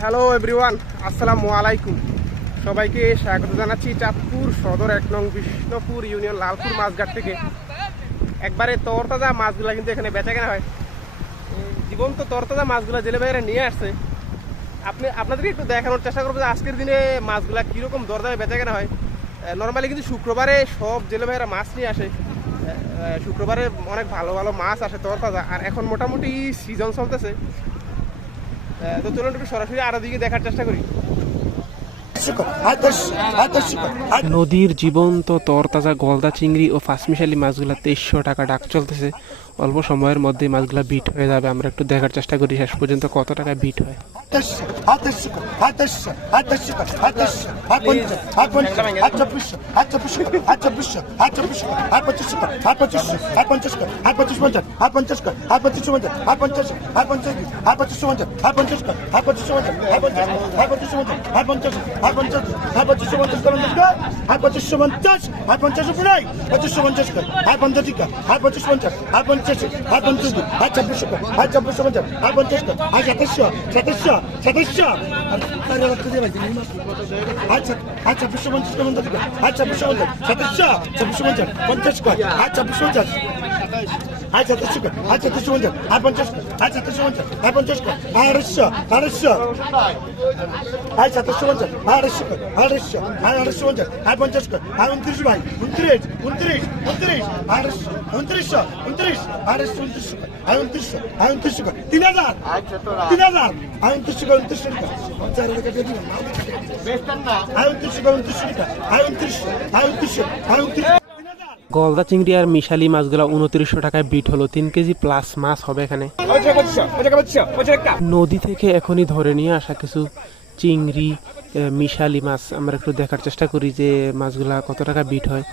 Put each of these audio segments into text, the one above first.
Hello everyone, আসসালামু আলাইকুম। সবাইকে স্বাগত জানাচ্ছি চাঁদপুর সদর 1 নং বিষ্ণুপুর ইউনিয়ন লালপুর মাছঘাট থেকে। একবারে তরতাজা মাছগুলো কিন্তু এখানে বেচা কেনা হয়। জীবন্ত তরতাজা মাছগুলো জেলে ভাইয়েরা নিয়ে আসছে। আপনাদেরকে একটু দেখানোর চেষ্টা করবো যে আজকের দিনে মাছগুলা কীরকম দরদামে বেচা কেনা হয়। নর্মালি কিন্তু শুক্রবারে সব জেলে ভাইয়েরা মাছ নিয়ে আসে। শুক্রবারে অনেক ভালো ভালো মাছ আসে তরতাজা, আর এখন মোটামুটি সিজন চলতেছে। তো চলুন একটু সরাসরি আরো দিকে দেখার চেষ্টা করি। নদীর জীবন্ত তরতাজা গলদা চিংড়ি ও ফাঁসমিশালি মাছগুলা 2300 টাকা ডাক চলতেছে। অল্প সময়ের মধ্যে মাছগুলা বিট হয়ে যাবে। আমরা একটু দেখার চেষ্টা করি শেষ পর্যন্ত কত টাকা বিট হয়। গলদা চিংড়ি আর মিশালি মাছগুলা 2900 টাকায় বিট হলো। 3 কেজি প্লাস মাছ হবে এখানে। নদী থেকে এখনই ধরে নিয়ে আসা কিছু চিংড়ি মিশালি মাছ আমরা একটু দেখার চেষ্টা করি যে মাছগুলা কত টাকা বিট হয়।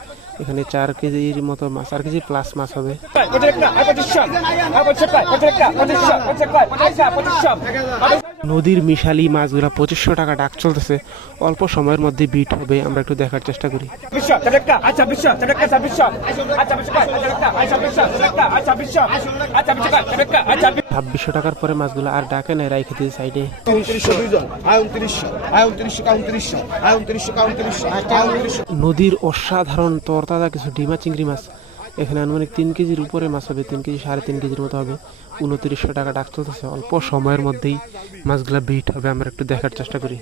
এখানে 4 কেজির মতো মাছ, 4 কেজি প্লাস মাছ হবে। নদীর মিশালি মাছগুলা 2500 টাকা ডাক চলতেছে। অল্প সময়ের মধ্যে বিট হবে, আমরা একটু দেখার চেষ্টা করি। 2600 টাকার পরে মাছগুলো আর ডাকে নাই, রাই খেতে সাইডে। নদীর অসাধারণ তরতাজা কিছু ডিমা চিংড়ি মাছ এখানে আনুমানিক 3 কেজির উপরে মাছ হবে, 3 কেজি 3.5 কেজির মতো হবে। 2900 টাকা ডাক চলতেছে। অল্প সময়ের মধ্যেই মাছগুলা বিট হবে, আমরা একটু দেখার চেষ্টা করি।